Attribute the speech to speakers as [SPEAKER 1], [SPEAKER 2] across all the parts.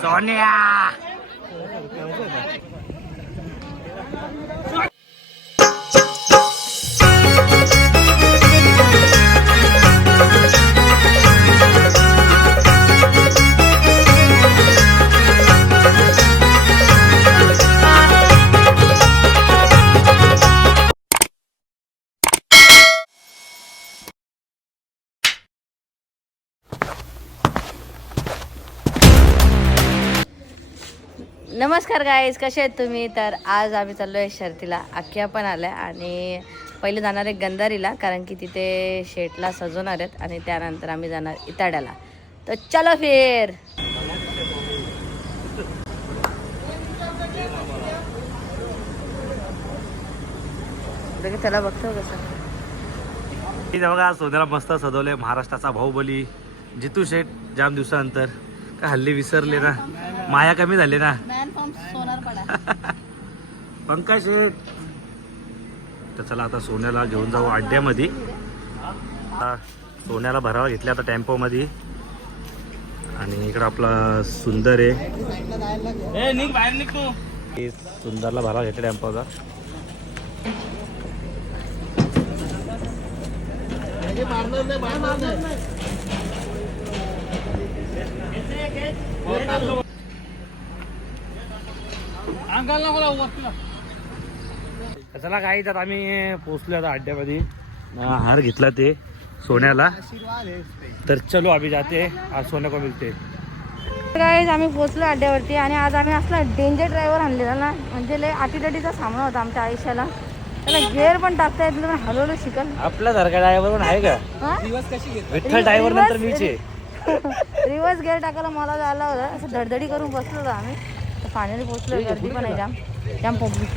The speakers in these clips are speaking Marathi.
[SPEAKER 1] सोन्या!
[SPEAKER 2] नमस्कार गाईज कसे आहेत तुम्ही? तर आज आम्ही चाललो आहे शर्तीला. अख्ख्या पण आल्या आणि पहिले जाणार आहे गंधारीला कारण की तिथे शेटला सजवणार आहेत आणि त्यानंतर आम्ही जाणार इताड्याला तर चलो फिर! त्याला बघतो कसं.
[SPEAKER 1] बघा सोन्याला मस्त सजवले महाराष्ट्राचा बाहुबली. जितू शेठ जाम दिवसानंतर. का हल्ली विसरले ना. माया कमी झाली ना. पंकज तर चला आता सोन्याला घेऊन जाऊ अड्ड्यामध्ये. सोन्याला भरावा घेतला आता टेम्पोमध्ये. आणि इकडं आपला सुंदर आहे. सुंदरला भरावा घेतला टेम्पोचा. तर चला काही तर आम्ही पोचलो आता अड्ड्यामध्ये हार घेतला ते सोन्याला. तर चलो आम्ही जाते. आज सोन्या को मिळते.
[SPEAKER 2] गाईज आम्ही पोहोचलो अड्ड्यावरती आणि आज आम्ही असला डेंजर ड्रायव्हर आणलेला ना. म्हणजे लय आटीटाटीचा सामना होता आमच्या आयुष्याला. त्याला गेअर पण टाकता येत नाही, पण हलवलं शिकल.
[SPEAKER 1] आपला सारखा ड्रायव्हर पण आहे का? विठ्ठल ड्रायव्हर नंतर मीचे
[SPEAKER 2] रिवर्स गेअर टाकायला मला झाला होता. असं धडधडी करून बसलो होतो आम्ही. फायनली पोहोचलो. गर्दी पण आहे जाम जाम पब्लिक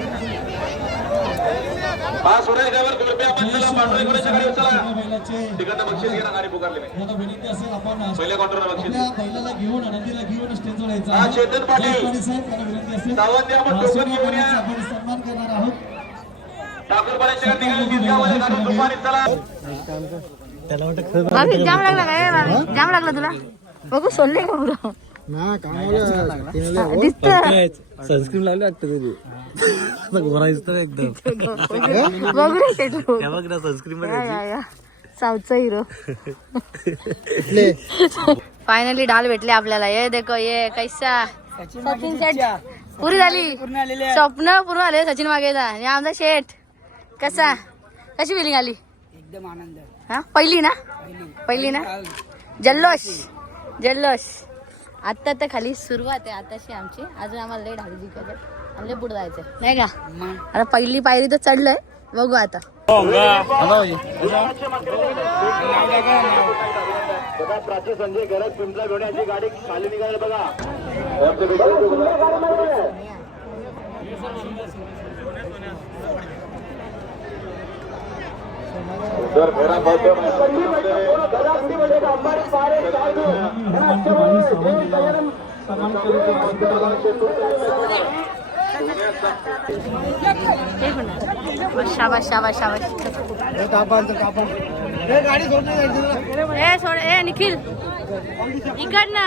[SPEAKER 3] सुरेश ड्रायव्हर कृपया आपण चला पांढरे गुरेच्या गाडीवर चला. तिकडनं बक्षीस घ्या गाडी पुकारली मी. पहिल्या काउंटरला बक्षीस. हा चेतन पाटील. सावंत आपण घेऊन या. चला.
[SPEAKER 2] भाभी जाम लागला काय जाम लागला तुला. बघू सोडले का
[SPEAKER 1] सनस्क्रीन लावली वाटतं तरी गोरा दिसतो एकदम.
[SPEAKER 2] बघू
[SPEAKER 1] ना सनस्क्रीन
[SPEAKER 2] साऊथचा हिरो. फायनली डाल भेटले आपल्याला. ये देखो ये कैसा? सचिन पुरी झाली. स्वप्न पूर्ण आले सचिन मागेचा आणि आमचा शेठ कसा? कशी फिलिंग आली?
[SPEAKER 4] एकदम आनंद.
[SPEAKER 2] हा पहिली ना? पहिली. ना? जल्लोष. जल्लोष. आता तर खाली सुरुवात आहे आताशी आमची. अजून आम्हाला लय ढाली जिंकायचं आम्हाला पुढे जायचं नाही का? आता पहिली पायरी तर चढलोय. बघू आता.
[SPEAKER 3] बघा प्राची संजय गरज पिंपला घेण्याची गाडी खाली निघाली बघा जर मेरा
[SPEAKER 2] शाबाश शाबाश शाबाश ए सोड ए निखिल। इकड ना।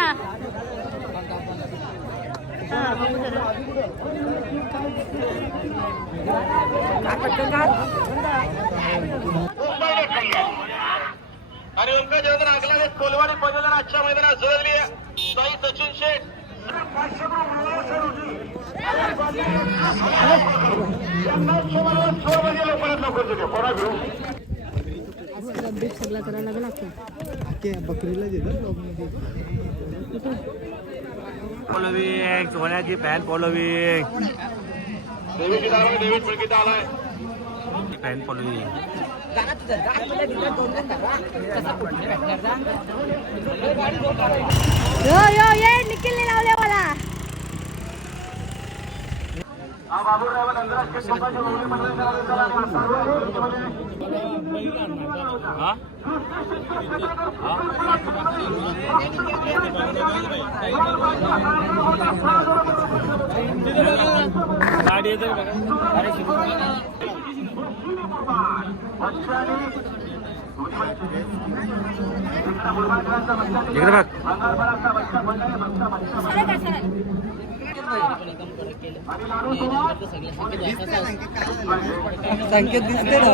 [SPEAKER 3] आणि ओमकार जेवण आगला कोलवाडी पहिल्यांदा आजच्या मैदानात जुळली साई सचिन शेठ
[SPEAKER 1] फॉलोविंग सोन्याची फॅन फॉलोविंग
[SPEAKER 3] देवीची दारा फॉलोविंग सोन्याची
[SPEAKER 1] फॅन फॉलोविंग
[SPEAKER 2] फॅन फॉलोविंग निखिलने लावले मला
[SPEAKER 1] इकडे बघ.
[SPEAKER 4] संकेत दिसते ना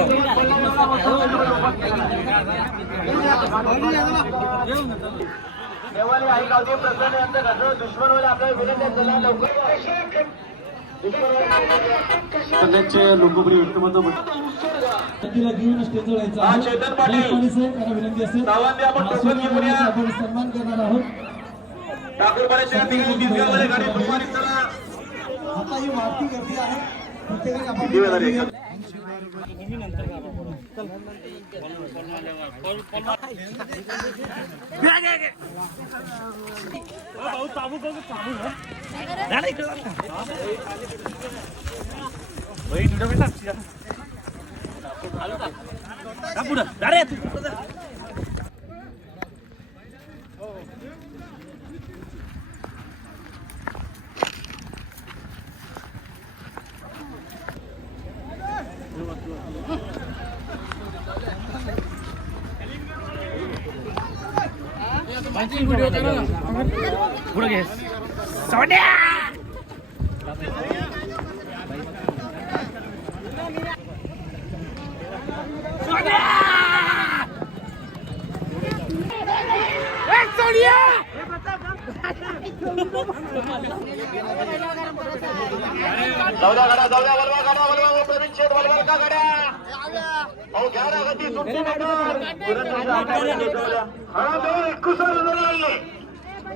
[SPEAKER 5] लोकप्रिय व्यक्तिमत्व तिला घेऊन
[SPEAKER 3] चेतन पाटील.
[SPEAKER 5] विनंती असेल.
[SPEAKER 3] आपण
[SPEAKER 5] सन्मान करणार आहोत.
[SPEAKER 3] ठाकूरपाड्याच्या ठिकाणी दिसगावमध्ये गाडी सुमारित चला
[SPEAKER 5] आता ही वाढती गर्दी आहे प्रत्येकाने आपण
[SPEAKER 3] किती वेळा रे? जाऊ द्या गाड्या जाऊ द्या वलवा गाड्या वलवा ओ प्रवीण शेठ वलवा का गाड्या अहो घ्या ना गती सुटली हा दोन एकूस आले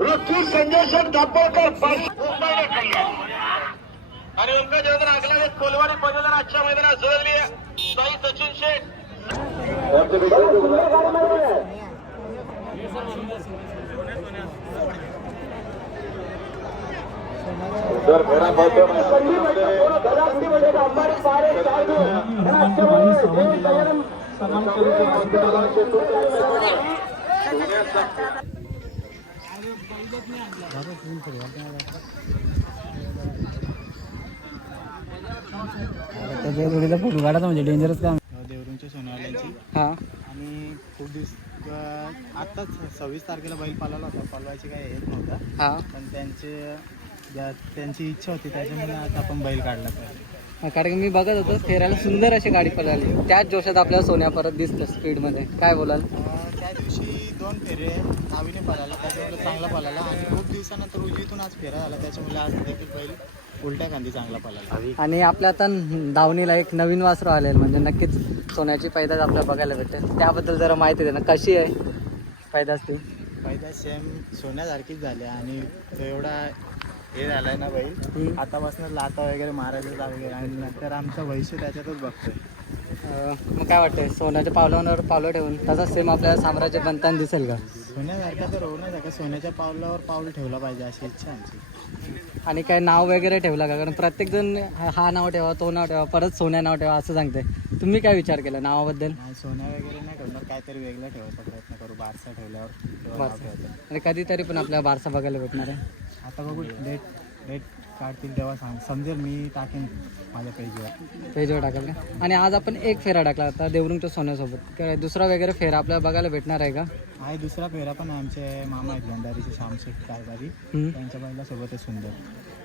[SPEAKER 3] रोजची संजय शेठ दापोळकर आणि ओमका जेवण आगला कोलवाडी पहिल्यांदा आजच्या मैदानात जुळली साई सचिन शेठ. जर फेरा
[SPEAKER 4] त्याच्या जोडीला फोटो काढायचा म्हणजे डेंजरस काम
[SPEAKER 6] देवरूंच्या सोन्यावाल्यांची
[SPEAKER 4] हा.
[SPEAKER 6] आणि खूप दिवस आत्ताच सव्वीस तारखेला बैल पालवला होता. पालवायची काही येत नव्हता.
[SPEAKER 4] हा.
[SPEAKER 6] पण त्यांचे ज्या- त्यांची इच्छा होती त्याच्यामुळे आता आपण बैल काढला पाहिजे
[SPEAKER 4] कारण की मी बघत होतो फेरायला सुंदर अशी गाडी पळाली. त्याच जोशात आपल्याला सोन्या परत दिसतं स्पीडमध्ये काय बोलाल?
[SPEAKER 6] त्या दिवशी दोन फेरे नावीने पळाला त्याच्यामुळे चांगला पळाला आणि खूप दिवसानंतर उजवीतून आज फेरा झाला त्याच्यामुळे आज देखील बैल उलट्या खांदी चांगला पळाला.
[SPEAKER 4] आणि आपल्या आता दावणीला एक नवीन वासरू आलेलं म्हणजे नक्कीच सोन्याची पैदास आपल्याला बघायला भेटेल. त्याबद्दल जरा माहिती दे ना कशी आहे पैदास ती?
[SPEAKER 6] पहिला सेम सोन्यासारखीच झाली आणि तो एवढा हे झालाय ना बैल आतापासून लाता वगैरे मारायचं वगैरे आणि नंतर आमचं भविष्य त्याच्यातच बघतोय.
[SPEAKER 4] मग काय वाटतंय? सोन्याच्या पावलावर पावलं ठेवून तसाच सेम आपल्या साम्राज्य बनताना दिसेल का?
[SPEAKER 6] सोन्यासारखा तर होऊ नाही का सोन्याच्या पावलावर पाऊल ठेवलं पाहिजे अशी इच्छा आमची.
[SPEAKER 4] आणि काय नाव वगैरे ठेवलं का? कारण प्रत्येक जण हा नाव ठेवा तो नाव ठेवा परत सोन्या नाव ठेवा असं सांगते तुम्ही काय विचार केला नावाबद्दल?
[SPEAKER 6] सोन्या वगैरे नाही ठेवणार काहीतरी वेगळं ठेवायचा प्रयत्न करू. बारसा ठेवल्यावर ठेवायचं.
[SPEAKER 4] आणि कधीतरी पण आपल्याला बारसा बघायला भेटणार आहे.
[SPEAKER 6] आता बघू डेट डेट काढतील तेव्हा सांग. समजेल मी टाकेन माझ्या पेजवर
[SPEAKER 4] पेजवर टाकाल का? आणि आज आपण एक फेरा टाकला होता देवरुंगच्या सोन्यासोबत. काय दुसरा वगैरे फेरा आपल्याला बघायला भेटणार आहे का?
[SPEAKER 6] आहे दुसरा फेरा पण आमचे मामा आहेत भंडारीचे श्यामशेठ कारभारी. त्यांच्या बैलासोबत आहे सुंदर.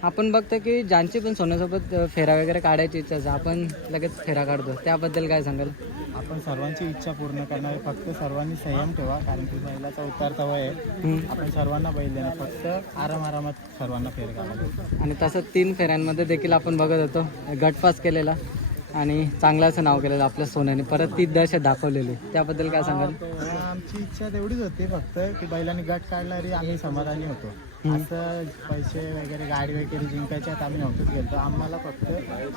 [SPEAKER 4] आपण बघतो की ज्यांची पण सोन्यासोबत फेरा वगैरे काढायची इच्छा असते आपण लगेच फेरा काढतो. त्याबद्दल काय सांगाल?
[SPEAKER 6] आपण सर्वांची इच्छा पूर्ण करणार आहे. फक्त सर्वांनी संयम ठेवा कारण की बैलाचा उतार तवय आहे. आपण सर्वांना बैल देणार फक्त आराम आरामात सर्वांना फेर काढायला
[SPEAKER 4] आणि तसं तीन फेऱ्यांमध्ये देखील आपण बघत होतो गटपास केलेला आणि चांगलं असं नाव केलेलं आपल्या सोन्याने. परत ती दहशत दाखवलेली. त्याबद्दल काय सांगाल?
[SPEAKER 6] आमची इच्छा तेवढीच होती फक्त की बैलांनी गट काढणारी आम्ही समाधानी होतो. असं पैसे वगैरे गाडी वगैरे जिंकायच्यात आम्ही नव्हतोच गेलो आम्हाला फक्त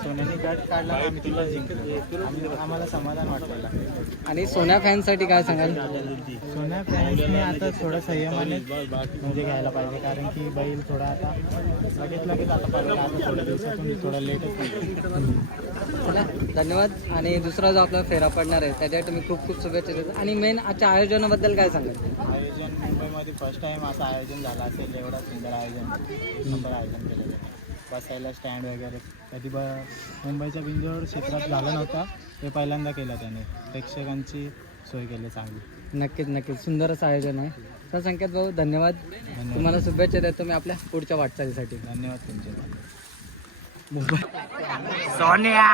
[SPEAKER 6] सोन्याने गट काढला आणि आम्ही तिला जिंकलो. आम्ही आम्हाला समाधान वाटलेलं
[SPEAKER 4] आणि सोन्या फॅनसाठी काय सांगाल?
[SPEAKER 6] सोन्या फॅन्सने आता थोडं संयमाने म्हणजे घ्यायला पाहिजे. कारण की बैल थोडा आता लगेच लगेच आता पाहिजे आता थोड्या दिवसातून थोडा लेटच
[SPEAKER 4] धन्यवाद. आणि दुसरा जो आपला फेरा पडणार आहे त्याच्यासाठी तुम्ही खूप खूप शुभेच्छा देतो. आणि मेन आजच्या आयोजनाबद्दल काय सांगाल?
[SPEAKER 6] आयोजन मुंबईमध्ये फर्स्ट टाइम असं आयोजन झालं असेल एवढा सुंदर आयोजन सुंदर आयोजन केलं त्याने बसायला स्टँड वगैरे. कधी ब मुंबईच्या बिंजोर क्षेत्रात झालं नव्हतं. ते पहिल्यांदा केलं त्याने. प्रेक्षकांची सोय केली चांगली.
[SPEAKER 4] नक्कीच नक्कीच. सुंदर असं आयोजन आहे. तर संकेत भाऊ धन्यवाद. तुम्हाला शुभेच्छा देतो मी आपल्या पुढच्या वाटचालीसाठी.
[SPEAKER 6] धन्यवाद तुमचे.
[SPEAKER 1] सोन्या!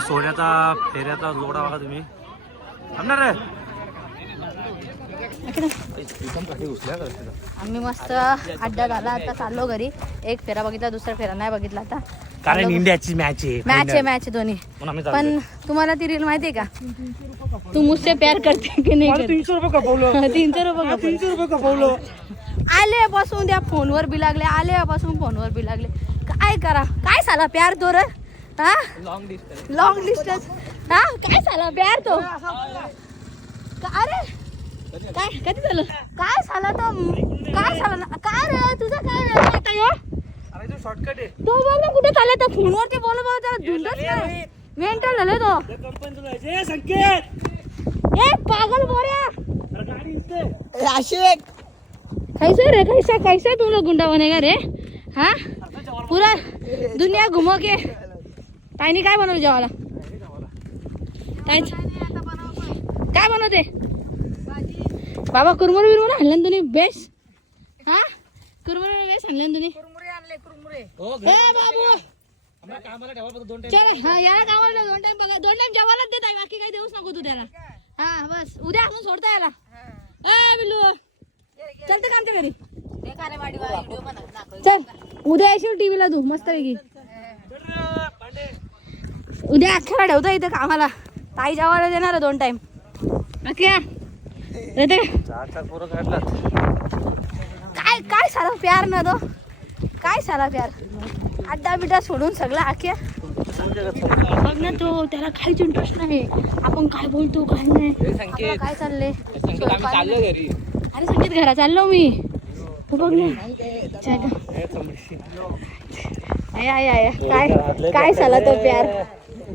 [SPEAKER 1] सोन्याचा फेऱ्याचा जोडा बघा तुम्ही.
[SPEAKER 2] आम्ही मस्त अड्डा झाला आता चाललो घरी. एक फेरा बघितला दुसरा फेरा नाही बघितला आता.
[SPEAKER 1] कारण इंडियाची मॅच आहे
[SPEAKER 2] मॅच आहे मॅच आहे दोन्ही. पण तुम्हाला ती रील माहिती आहे का? तू मुझसे प्यार करते की नाही करते?
[SPEAKER 1] तीनशे रुपये कपवलं
[SPEAKER 2] तीनशे रुपये.
[SPEAKER 1] तीनशे रुपये कपवलं
[SPEAKER 2] आल्यापासून त्या फोनवर बी लागले आल्यापासून फोनवर बी लागले. काय करा? काय साला प्यार तो रे हा?
[SPEAKER 4] लॉंग डिस्टन्स
[SPEAKER 2] लॉंग डिस्टन्स हा? काय झाला? प्यार तो? अरे! काय? कधी झालं? काय झालं तो? काय झालं ना- काय रे? तुझं काय रे आता ह्यो?
[SPEAKER 1] अरे तू शॉर्टकट आहे.
[SPEAKER 2] तो बघ ना कुठे चालला त्या फोनवरती बोल बोल त्याला धुंदच नाही मेंटल झालं तो.
[SPEAKER 1] संकेत!
[SPEAKER 2] ए पागल बोऱ्या!
[SPEAKER 1] अरे गाडी इथे.
[SPEAKER 2] कैसे रे? कैसे कैसे तुम लोग गुंडा बनेगा रे? हाँ? पूरा दुनिया घुमो के। ताईने काय बनवलं जेवायला? ताई काय बनवते? बाबा कुरमुरे बिरमुरे आणलं ना तुम्ही? बेस. हा? कुरमुरे बेस आणलं ना तुम्ही? ए बाबू. चला हा याला दोन टाइम बघा. दोन टाइम जेवायलाच देत आहे बाकी काही देऊच नको तू त्याला. हा बस. उद्या आपण सोडता याला. ए बिल्लू. चलते का आमच्या घरी? चल. उद्या येशील टीव्हीला तू मस्त पैकी उद्या अख्ख्याला ठेवतो इथं कामाला. ताई जेवायला देणार आहे दोन टाइम अख्ख्या. काय काय सारा प्यार ना तो? काय सारा प्यार? अड्डा बिड्डा सोडून सगळं अख्ख्या. बघ ना तो त्याला काहीच इंटरेस्ट नाही. आपण काय बोलतो काय नाही. काय चाललंय? अरे संगीत घरा चाललो मी. तू बघ ना. काय काय झाला तो प्यार?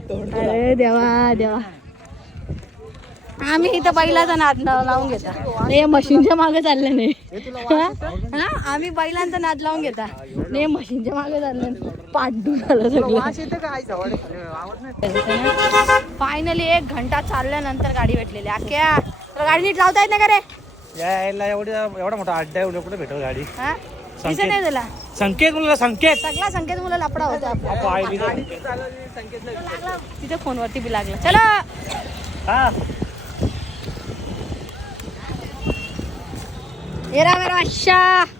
[SPEAKER 2] अरे देवा देवा. आम्ही इथं बैलाचा नाद लाव- लावून घेता. नाही मशीनच्या मागे चाललं नाही. हा? हा? आम्ही बैलांचा नाद लावून घेता. नाही मशीनच्या मागे चाललं पाडू झालं सगळं. फायनली एक घंटा चालल्यानंतर गाडी भेटलेली. अख्या तर गाडी नीट लावता येत ना का रे?
[SPEAKER 1] यायला एवढ्या एवढा मोठा अड्डा एवढं कुठे भेटेल गाडी?
[SPEAKER 2] हा? नाही तुला?
[SPEAKER 1] संकेत मुला संकेत.
[SPEAKER 2] सगळा संकेत मुलं लपडा होता.
[SPEAKER 1] पाय बी
[SPEAKER 2] लागला तिथे फोनवरती बी लागला. चला.
[SPEAKER 1] हा.
[SPEAKER 2] येरा मेरा बादशाह